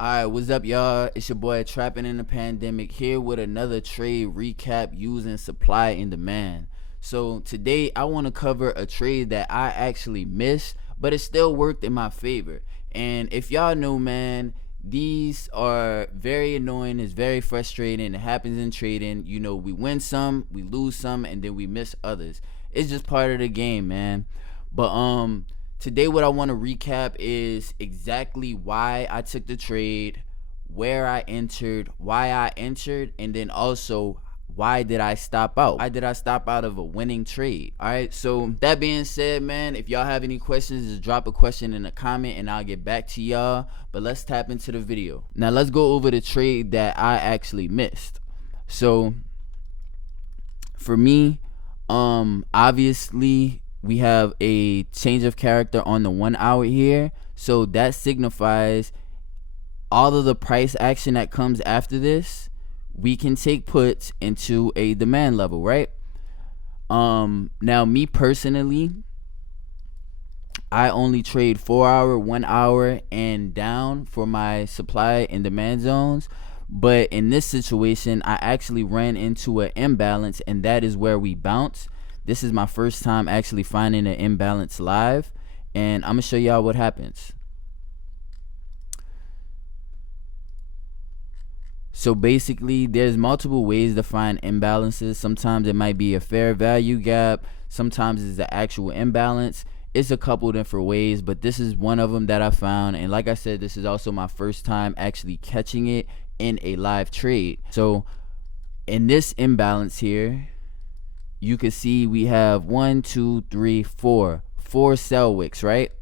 Alright, what's up, y'all? It's your boy Trapping in the Pandemic here with another trade recap using supply and demand. So today I want to cover a trade that I actually missed, but it still worked in my favor. And if y'all know, man, these are very annoying. It's very frustrating. It happens in trading. You know, we win some, we lose some, and then we miss others. It's just part of the game, man. But today what I want to recap is exactly why I took the trade, where I entered, why I entered, and then also why did I stop out? Why did I stop out of a winning trade? All right, so that being said, man, if y'all have any questions, just drop a question in a comment and I'll get back to y'all. But let's tap into the video. Now let's go over the trade that I actually missed. So for me, obviously we have a change of character on the 1 hour here, so that signifies all of the price action that comes after this we can take puts into a demand level, right? Now me personally, I only trade 4 hour, 1 hour, and down for my supply and demand zones. But in this situation, I actually ran into an imbalance, and that is where we bounce. This is my first time actually finding an imbalance live, and I'm gonna show y'all what happens. So basically, there's multiple ways to find imbalances. Sometimes it might be a fair value gap. Sometimes it's the actual imbalance. It's a couple different ways, but this is one of them that I found. And like I said, this is also my first time actually catching it in a live trade. So in this imbalance here, you can see we have 1, 2, 3, 4 sell wicks, right?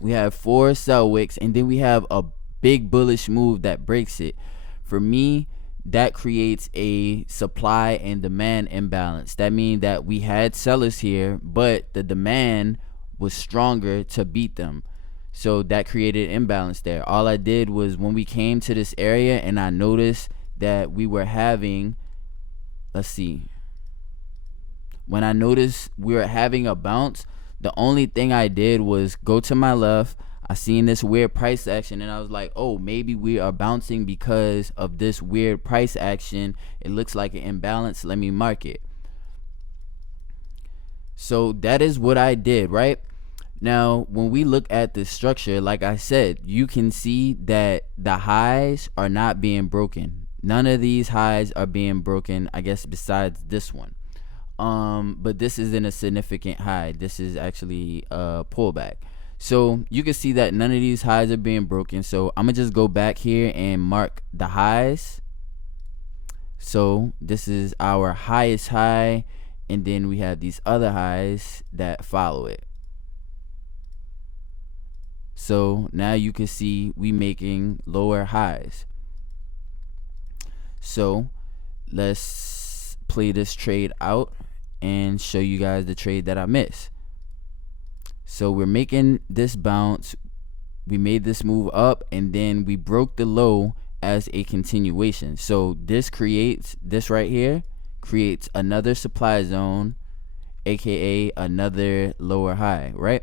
We have 4 sell wicks, and then we have a big bullish move that breaks it. For me, that creates a supply and demand imbalance. That means that we had sellers here, but the demand was stronger to beat them. So that created imbalance there. All I did was when we came to this area and I noticed that we were having, let's see, when I noticed we were having a bounce, the only thing I did was go to my left. I seen this weird price action and I was like, oh, maybe we are bouncing because of this weird price action. It looks like an imbalance. Let me mark it. So that is what I did, right? Now, when we look at the structure, like I said, you can see that the highs are not being broken. None of these highs are being broken, I guess, besides this one. But this isn't a significant high. This is actually a pullback. So you can see that none of these highs are being broken. So I'm gonna just go back here and mark the highs. So this is our highest high, and then we have these other highs that follow it. So now you can see we making lower highs. So let's play this trade out and show you guys the trade that I missed. So we're making this bounce. We made this move up, and then we broke the low as a continuation. So this creates, this right here creates another supply zone, aka another lower high, right?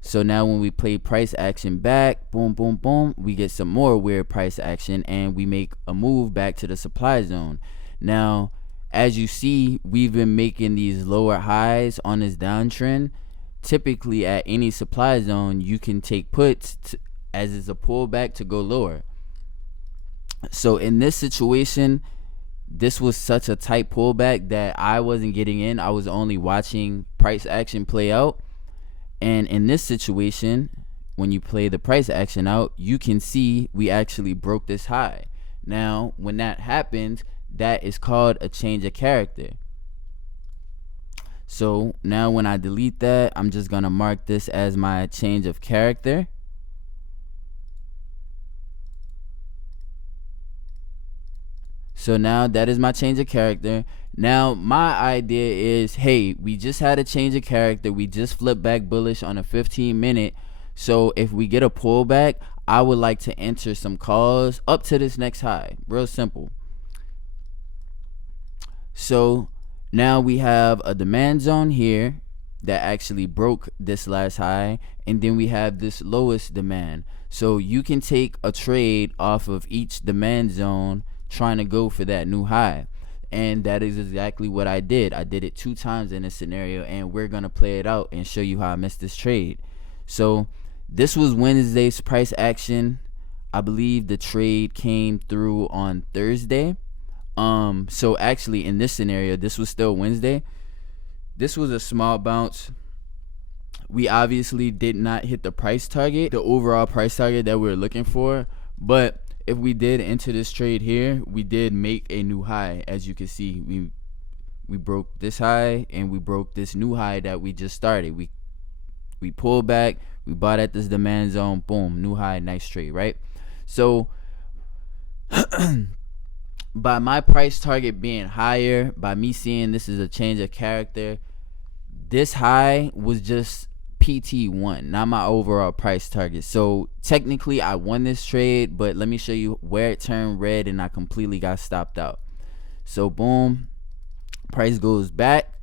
So now when we play price action back, boom, boom, boom, we get some more weird price action and we make a move back to the supply zone. Now, as you see, we've been making these lower highs on this downtrend. Typically at any supply zone, you can take puts as it's a pullback to go lower. So in this situation, this was such a tight pullback that I wasn't getting in. I was only watching price action play out. And in this situation, when you play the price action out, you can see we actually broke this high. Now, when that happens, that is called a change of character. So now when I delete that, I'm just gonna mark this as my change of character. So now that is my change of character. Now my idea is, hey, we just had a change of character. We just flipped back bullish on a 15-minute. So if we get a pullback, I would like to enter some calls up to this next high. Real simple. So now we have a demand zone here that actually broke this last high, and then we have this lowest demand. So you can take a trade off of each demand zone trying to go for that new high. And that is exactly what I did. I did it 2 times in this scenario, and we're going to play it out and show you how I missed this trade. So this was Wednesday's price action. I believe the trade came through on Thursday. So actually in this scenario, this was still Wednesday. This was a small bounce. We obviously did not hit the price target, the overall price target that we were looking for. But if we did enter this trade here, we did make a new high. As you can see, we broke this high and we broke this new high that we just started. We pulled back, we bought at this demand zone, boom, new high, nice trade, right? So by my price target being higher, by me seeing this is a change of character, this high was just PT1, not my overall price target. So technically I won this trade, but let me show you where it turned red and I completely got stopped out. So boom, price goes back,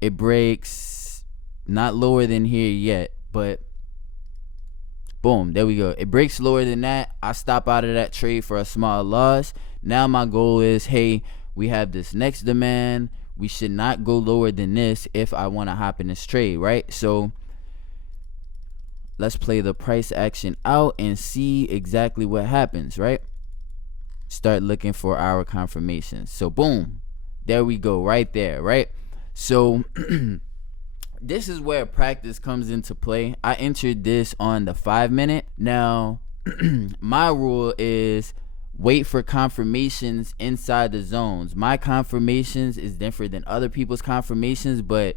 it breaks not lower than here yet, but boom, there we go. It breaks lower than that. I stop out of that trade for a small loss. Now my goal is, hey, we have this next demand. We should not go lower than this if I want to hop in this trade, right? So let's play the price action out and see exactly what happens, right? Start looking for our confirmations. So boom, there we go, right there, right? So this is where practice comes into play. I entered this on the 5-minute. Now my rule is wait for confirmations inside the zones. My confirmations is different than other people's confirmations, but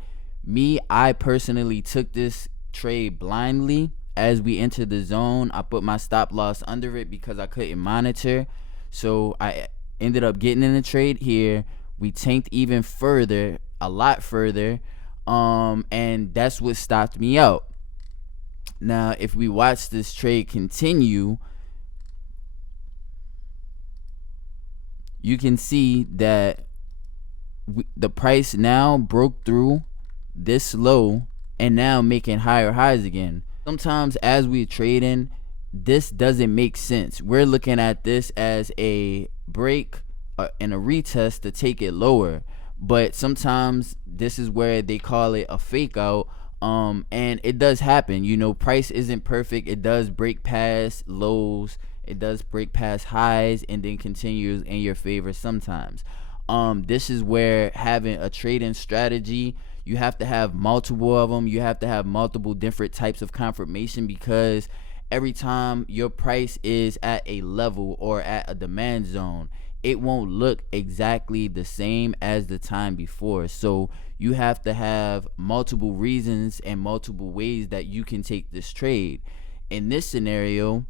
I personally took this trade blindly. As we entered the zone, I put my stop loss under it because I couldn't monitor. So I ended up getting in the trade here. We tanked even further, a lot further, and that's what stopped me out. Now if we watch this trade continue, you can see that the price now broke through this low and now making higher highs again. Sometimes as we're trading, this doesn't make sense. We're looking at this as a break and a retest to take it lower, but sometimes this is where they call it a fake out. And it does happen, you know, price isn't perfect. It does break past lows, it does break past highs, and then continues in your favor sometimes. This is where having a trading strategy, you have to have multiple of them. You have to have multiple different types of confirmation, because every time your price is at a level or at a demand zone, it won't look exactly the same as the time before. So you have to have multiple reasons and multiple ways that you can take this trade. In this scenario,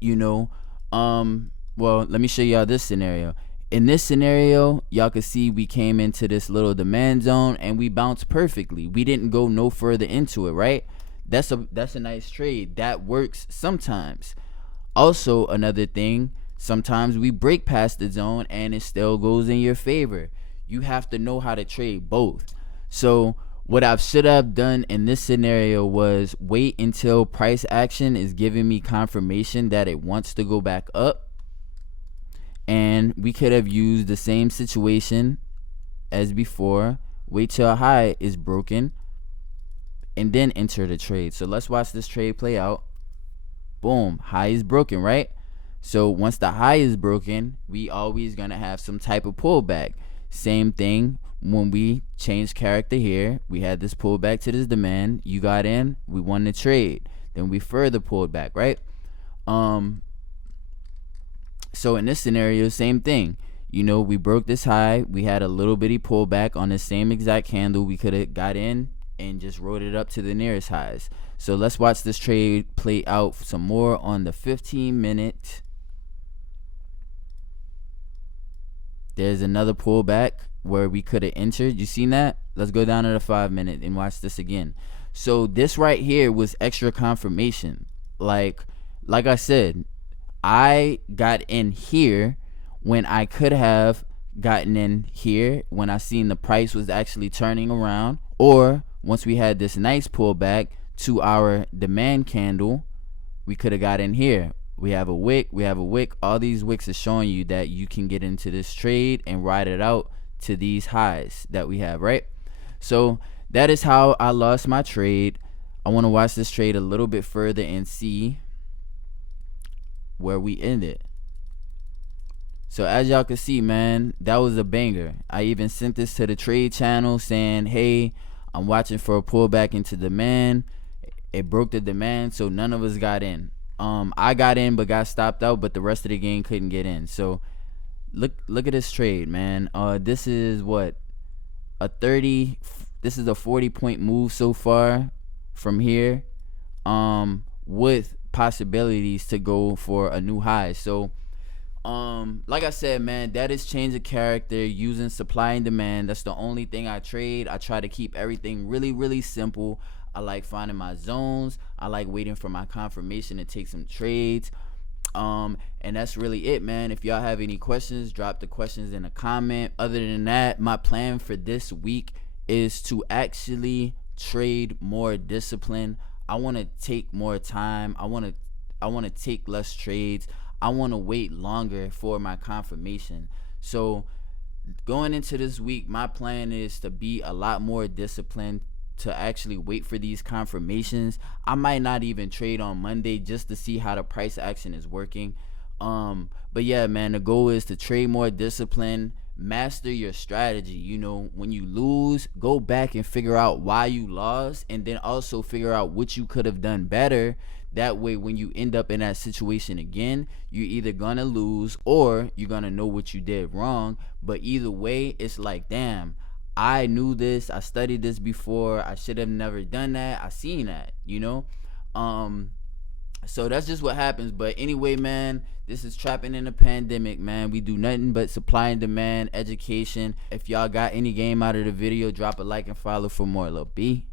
you know, well, let me show y'all this scenario. In this scenario, y'all can see we came into this little demand zone and we bounced perfectly. We didn't go no further into it, right? That's a nice trade. That works sometimes. Also, another thing, sometimes we break past the zone and it still goes in your favor. You have to know how to trade both. So what I should have done in this scenario was wait until price action is giving me confirmation that it wants to go back up. And we could have used the same situation as before. Wait till a high is broken and then enter the trade. So let's watch this trade play out. Boom, high is broken, right? So once the high is broken, we always gonna have some type of pullback. Same thing when we changed character here. We had this pullback to this demand. You got in, we won the trade. Then we further pulled back, right? So in this scenario, same thing. You know, we broke this high. We had a little bitty pullback on the same exact candle. We could have got in and just rode it up to the nearest highs. So let's watch this trade play out some more on the 15-minute. There's another pullback where we could have entered. You seen that? Let's go down to the 5-minute and watch this again. So this right here was extra confirmation. Like I said, I got in here when I could have gotten in here when I seen the price was actually turning around, or once we had this nice pullback to our demand candle, we could have got in here. We have a wick, all these wicks are showing you that you can get into this trade and ride it out to these highs that we have, right? So that is how I lost my trade. I want to watch this trade a little bit further and see where we ended. So as y'all can see, man, that was a banger. I even sent this to the trade channel saying, hey, I'm watching for a pullback into demand. It broke the demand, so none of us got in. I got in but got stopped out, but the rest of the game couldn't get in. So look at this trade, man. This is what, this is a 40-point move so far from here, with possibilities to go for a new high. So like I said, man, that is change of character using supply and demand. That's the only thing I trade. I try to keep everything really, really simple. I like finding my zones. I like waiting for my confirmation to take some trades. And that's really it, man. If y'all have any questions, drop the questions in a comment. Other than that, my plan for this week is to actually trade more discipline. I want to take more time. I want to take less trades. I want to wait longer for my confirmation. So going into this week, my plan is to be a lot more disciplined, to actually wait for these confirmations. I might not even trade on Monday just to see how the price action is working. But yeah, man, the goal is to trade more discipline, master your strategy. You know, when you lose, go back and figure out why you lost, and then also figure out what you could have done better. That way, when you end up in that situation again, you're either gonna lose or you're gonna know what you did wrong. But either way, it's like, damn, I knew this, I studied this before, I should have never done that, I seen that, you know. So that's just what happens. But anyway, man, this is Trapping in a Pandemic, man. We do nothing but supply and demand education. If y'all got any game out of the video, drop a like and follow for more. Lil B.